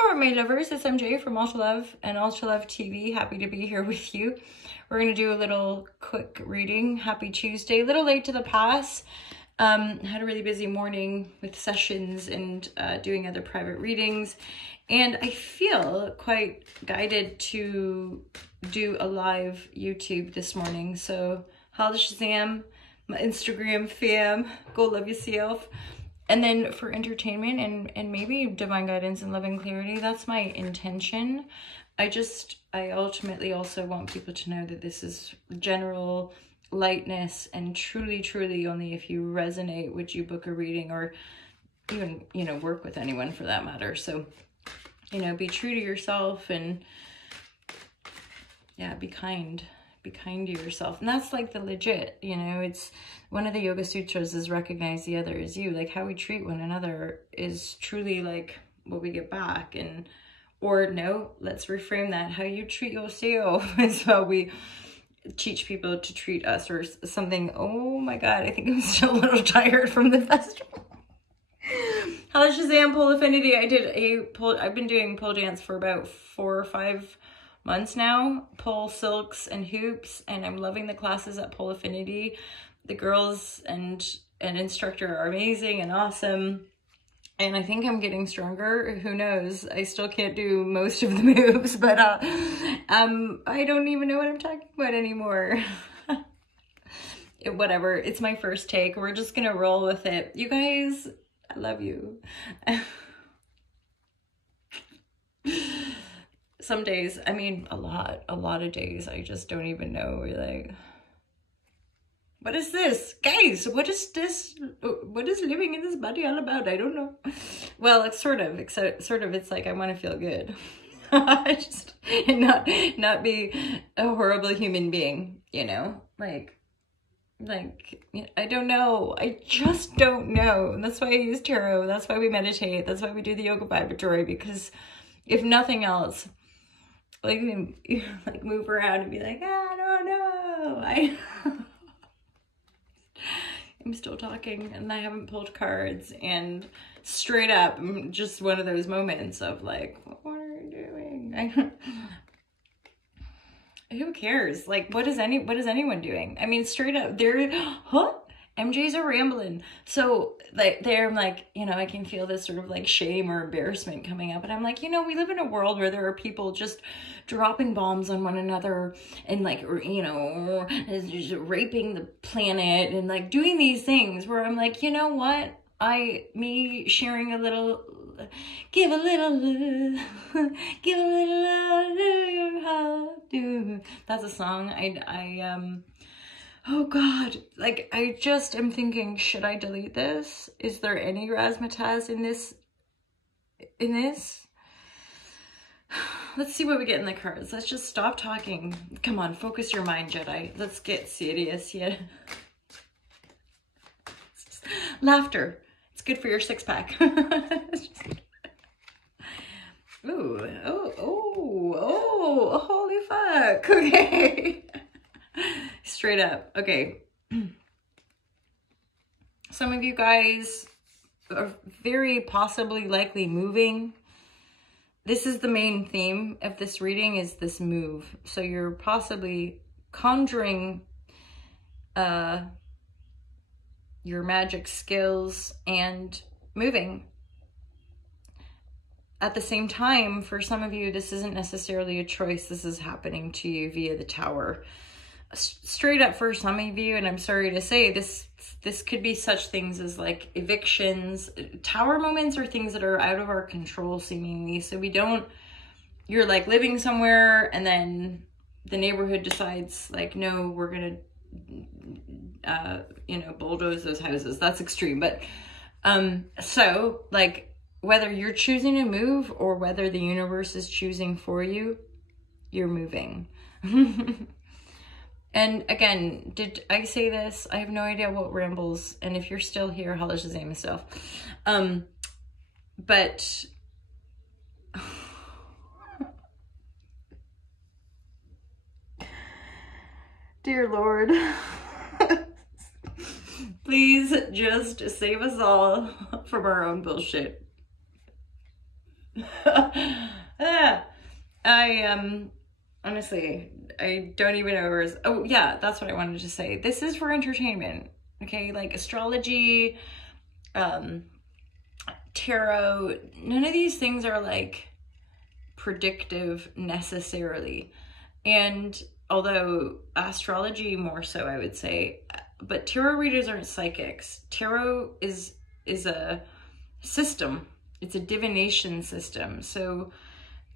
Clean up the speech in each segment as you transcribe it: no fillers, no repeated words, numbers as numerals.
All right, my lovers, it's MJ from All to Love and All to Love TV. Happy to be here with you. We're going to do a little quick reading. Happy Tuesday. A little late to the pass. Had a really busy morning with sessions and doing other private readings. And I feel quite guided to do a live YouTube this morning. So, holla Shazam, my Instagram fam, go love yourself. And then for entertainment and maybe divine guidance and love and clarity, that's my intention. I ultimately also want people to know that this is general lightness and truly, truly only if you resonate would you book a reading or even, work with anyone for that matter. So, be true to yourself and yeah, be kind. Be kind to yourself. And that's like the legit, it's one of the Yoga Sutras is recognize the other as you. Like how we treat one another is truly like what we get back. Or no, let's reframe that. How you treat yourself is how we teach people to treat us or something. Oh my God, I think I'm still a little tired from the festival. Hello Shazam, Pole Affinity. I've been doing pole dance for about 4 or 5 months now, pole silks and hoops, and I'm loving the classes at Pole Affinity. The girls and instructor are amazing and awesome, and I think I'm getting stronger. Who knows? I still can't do most of the moves, but I don't even know what I'm talking about anymore. Whatever, it's my first take. We're just gonna roll with it. You guys, I love you. Some days, I mean, a lot of days, I just don't even know. We're like, what is this? Guys, what is this? What is living in this body all about? I don't know. Well, it's sort of, it's like, I want to feel good. And not be a horrible human being, like, I don't know. I just don't know. And that's why I use tarot. That's why we meditate. That's why we do the yoga vibratory, because if nothing else, like move around and be like, I don't know. I'm still talking and I haven't pulled cards, and straight up, just one of those moments of like, what are you doing? Who cares? Like, what is anyone doing? I mean, straight up, MJ's are rambling. So like I'm like, I can feel this sort of like shame or embarrassment coming up. And I'm like, we live in a world where there are people just dropping bombs on one another and like, just raping the planet and like doing these things where I'm like, you know what? Me sharing a little, give a little love, give a little love to your heart. That's a song. Oh God, like I just am thinking, should I delete this? Is there any razzmatazz in this? Let's see what we get in the cards. Let's just stop talking. Come on, focus your mind, Jedi. Let's get serious here. Laughter. It's good for your 6-pack. Ooh, oh, holy fuck. Okay. Straight up. Okay. Some of you guys are very possibly likely moving. This is the main theme of this reading, is this move. So you're possibly conjuring your magic skills and moving. At the same time, for some of you, this isn't necessarily a choice. This is happening to you via the Tower. Straight up for some of you, and I'm sorry to say, this could be such things as like evictions. Tower moments are things that are out of our control seemingly. So you're like living somewhere and then the neighborhood decides like, no, we're gonna bulldoze those houses. That's extreme. But so like, whether you're choosing to move or whether the universe is choosing for you, you're moving. And again, did I say this? I have no idea what rambles. And if you're still here, holla Shazam and stuff. But dear Lord, please just save us all from our own bullshit. Honestly, I don't even know where. Oh yeah, that's what I wanted to say. This is for entertainment, okay? Like astrology, tarot. None of these things are like predictive necessarily, and although astrology more so, I would say, but tarot readers aren't psychics. Tarot is a system. It's a divination system. So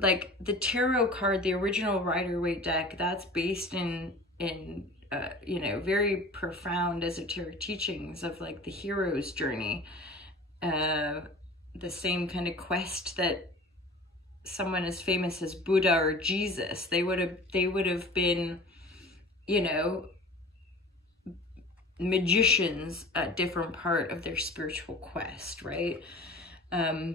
like the tarot card, the original Rider-Waite deck, that's based in you know, very profound esoteric teachings of like the hero's journey, the same kind of quest that someone as famous as Buddha or Jesus, they would have been, you know, magicians at different part of their spiritual quest, right?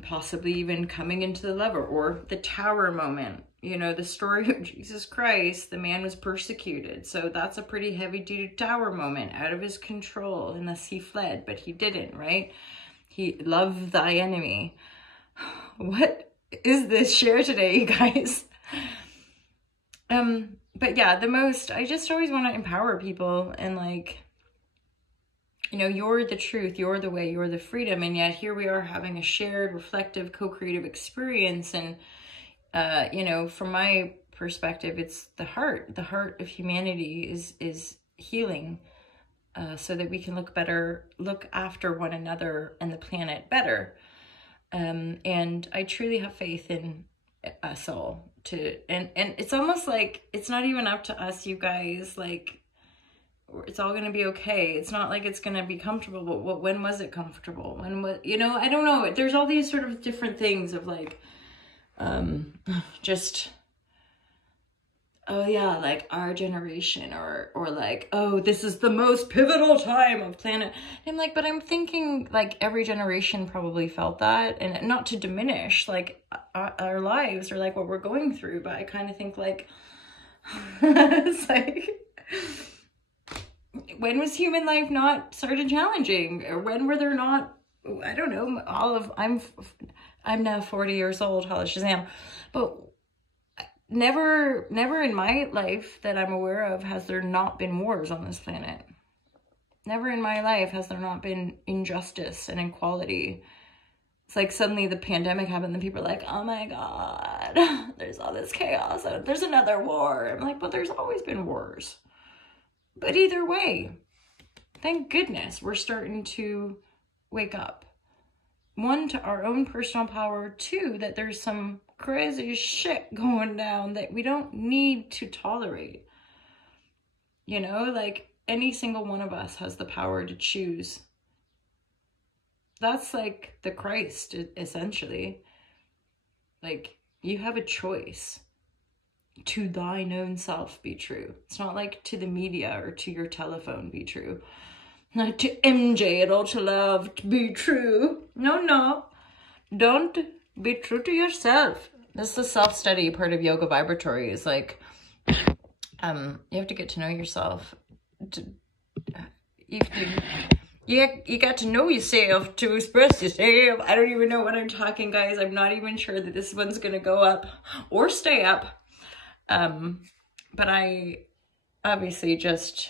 Possibly even coming into the lover, or the tower moment, you know, the story of Jesus Christ. The man was persecuted, so that's a pretty heavy-duty tower moment, out of his control, unless he fled, but he didn't, right? He loved thy enemy. What is this share today, you guys? But yeah, I just always want to empower people, and like, you know, you're the truth, you're the way, you're the freedom. And yet here we are having a shared, reflective, co-creative experience. And, you know, from my perspective, it's the heart of humanity is healing, so that we can look after one another and the planet better. And I truly have faith in us all and it's almost like it's not even up to us, you guys. Like, it's all going to be okay. It's not like it's going to be comfortable, but when was it comfortable? When was, you know, I don't know. There's all these sort of different things of like, just, oh yeah, like our generation, or like, oh, this is the most pivotal time of planet. And I'm like, but I'm thinking like every generation probably felt that, and not to diminish like our lives or like what we're going through, but I kind of think like, it's like, when was human life not started challenging? Or when were there not, I don't know, I'm now 40 years old, holla Shazam. But never in my life that I'm aware of has there not been wars on this planet. Never in my life has there not been injustice and inequality. It's like suddenly the pandemic happened and people are like, oh my God, there's all this chaos. There's another war. I'm like, but there's always been wars. But either way, thank goodness we're starting to wake up. One, to our own personal power. Two, that there's some crazy shit going down that we don't need to tolerate. You know, like any single one of us has the power to choose. That's like the Christ, essentially. Like, you have a choice. To thine own self be true. It's not like to the media or to your telephone be true. Not to MJ at Ultra Love to be true. No. Don't be true to yourself. This is the self-study part of yoga vibratory. Is like, you have to get to know yourself. You got to know yourself to express yourself. I don't even know what I'm talking, guys. I'm not even sure that this one's gonna go up or stay up. But I obviously just,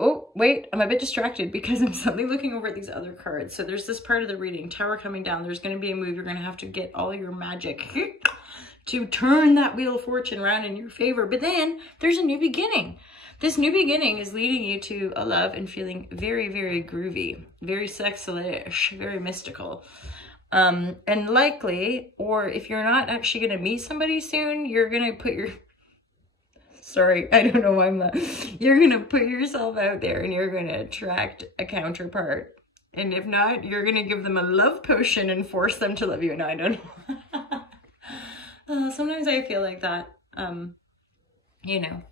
oh, wait, I'm a bit distracted because I'm suddenly looking over at these other cards. So there's this part of the reading, Tower coming down. There's going to be a move. You're going to have to get all your magic to turn that Wheel of Fortune around in your favor. But then there's a new beginning. This new beginning is leading you to a love and feeling very, very groovy, very sexual-ish, very mystical. And likely, or if you're not actually going to meet somebody soon, you're going to put sorry, I don't know why I'm not. You're going to put yourself out there and you're going to attract a counterpart. And if not, you're going to give them a love potion and force them to love you. And I don't know. Sometimes I feel like that. You know,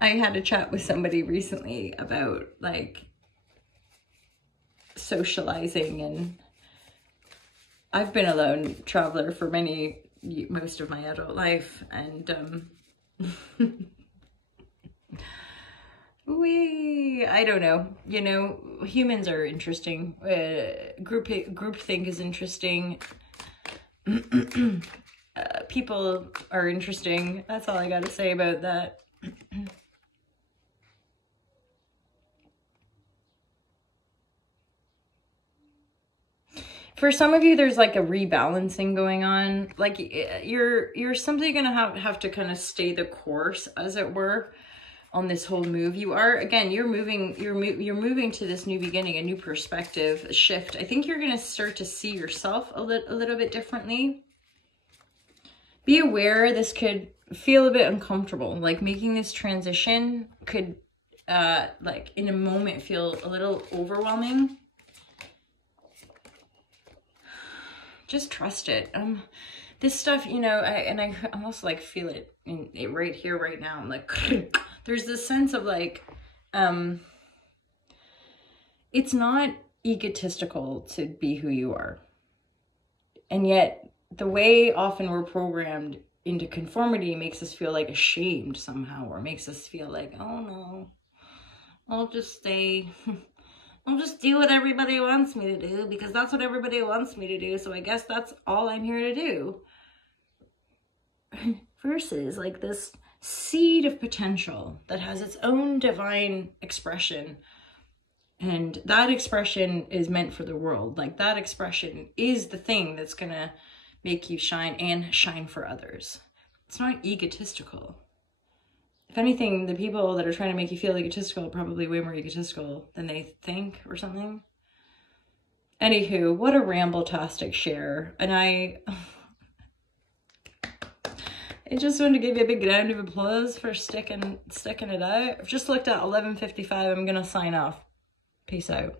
I had a chat with somebody recently about like socializing, and I've been a lone traveler for most of my adult life, and I don't know. You know, humans are interesting. Groupthink is interesting. People are interesting. That's all I got to say about that. For some of you, there's like a rebalancing going on. Like you're simply gonna have to kind of stay the course, as it were, on this whole move. You are, again, you're moving to this new beginning, a new perspective, a shift. I think you're gonna start to see yourself a little bit differently. Be aware this could feel a bit uncomfortable. Like making this transition could, like in a moment, feel a little overwhelming. Just trust it. This stuff, you know, I almost like feel it right here, right now. I'm like, there's this sense of like, it's not egotistical to be who you are. And yet the way often we're programmed into conformity makes us feel like ashamed somehow, or makes us feel like, oh no, I'll just stay. I'll just do what everybody wants me to do because that's what everybody wants me to do. So I guess that's all I'm here to do. Versus like this seed of potential that has its own divine expression. And that expression is meant for the world. Like that expression is the thing that's going to make you shine and shine for others. It's not egotistical. If anything, the people that are trying to make you feel egotistical are probably way more egotistical than they think or something. Anywho, what a ramble-tastic share. And I just wanted to give you a big round of applause for sticking it out. I've just looked at 11:55. I'm going to sign off. Peace out.